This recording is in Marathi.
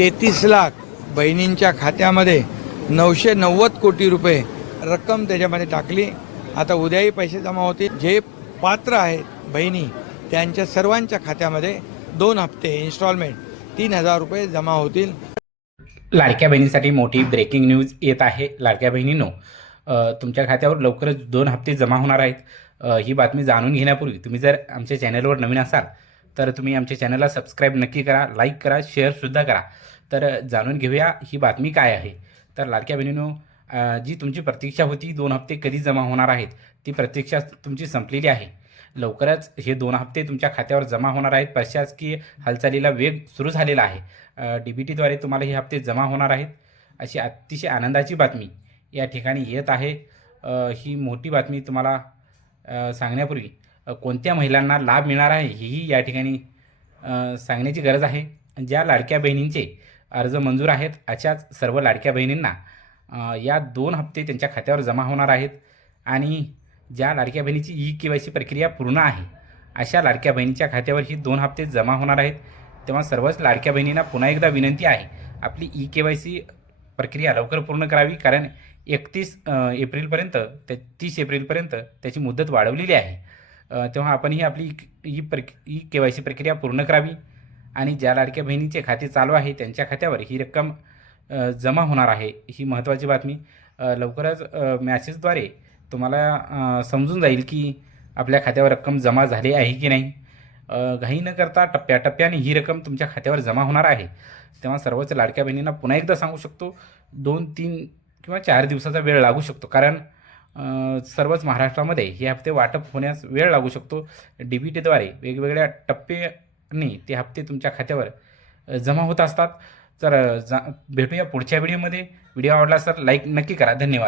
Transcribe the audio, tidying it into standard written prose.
33 लाख बहिणींच्या खात्यामध्ये 990 कोटी रुपये रक्कम त्याच्यामध्ये टाकली। आता उद्याही पैसे जमा होतील। जे पात्र आहेत बहिणी त्यांच्या सर्वांच्या खात्यामध्ये 2 हप्ते इन्स्टॉलमेंट 3000 रुपये जमा होतील। लाडक्या बहिणीसाठी मोठी ब्रेकिंग न्यूज येत आहे। लाडक्या बहिणींनो, तुमच्या खात्यावर लवकरच 2 हप्ते जमा होणार आहेत। ही बातमी जाणून घेण्यापूर्वी तुम्ही जर आमच्या चॅनलवर नवीन असाल तर तुम्ही आमच्या चॅनलला सबस्क्राईब नक्की करा, लाईक करा, शेअरसुद्धा करा। तर जाणून घेऊया ही बातमी काय आहे। तर लाडक्या बहिणींनो, जी तुमची प्रतीक्षा होती 2 हप्ते कधी जमा होणार आहेत ती प्रतीक्षा तुमची संपलेली आहे। लवकरच हे 2 हप्ते तुमच्या खात्यावर जमा होणार आहेत। प्रशासकीय हालचालीला वेग सुरू झालेला आहे। DBTद्वारे तुम्हाला हे हप्ते जमा होणार आहेत अशी अतिशय आनंदाची बातमी या ठिकाणी येत आहे। ही मोठी बातमी तुम्हाला सांगण्यापूर्वी कोणत्या महिलांना लाभ मिळणार आहे ही या ठिकाणी सांगण्याची गरज आहे। ज्या लाडक्या बहिणींचे अर्ज मंजूर आहेत अशाच सर्व लाडक्या बहिणींना या 2 हप्ते त्यांच्या खात्यावर जमा होणार आहेत। आणि ज्या लाडक्या बहिणीची KYC प्रक्रिया पूर्ण आहे अशा लाडक्या बहिणीच्या खात्यावर ही 2 हप्ते जमा होणार आहेत। तेव्हा सर्वच लाडक्या बहिणींना पुन्हा एकदा विनंती आहे, आपली KYC प्रक्रिया लवकर पूर्ण करावी, कारण 31 एप्रिलपर्यंत 30 एप्रिलपर्यंत त्याची मुदत वाढवलेली आहे। तेव्हा आपण ही आपली KYC प्रक्रिया पूर्ण करावी आणि ज्या लाडक्या बहिणीचे खाते चालू आहे त्यांच्या खात्यावर ही रक्कम जमा होणार आहे। ही महत्त्वाची बातमी लवकरच मॅसेजद्वारे तुम्हाला समजून जाईल की आपल्या खात्यावर रक्कम जमा झाली आहे की नाही। घाई न करता टप्प्याटप्प्याने ही रक्कम तुमच्या खात्यावर जमा होणार आहे। तेव्हा सर्वच लाडक्या बहिणींना पुन्हा एकदा सांगू शकतो, 2, 3 किंवा 4 दिवसाचा वेळ लागू शकतो, कारण सर्वच महाराष्ट्रामध्ये हे हप्ते वाटप होण्यास वेळ लागू शकतो। DBTद्वारे वेगवेगळ्या टप्प्याने ते हप्ते तुमच्या खात्यावर जमा होत असतात। तर भेटूया पुढच्या व्हिडिओमध्ये। व्हिडिओ आवडला तर लाईक नक्की करा। धन्यवाद।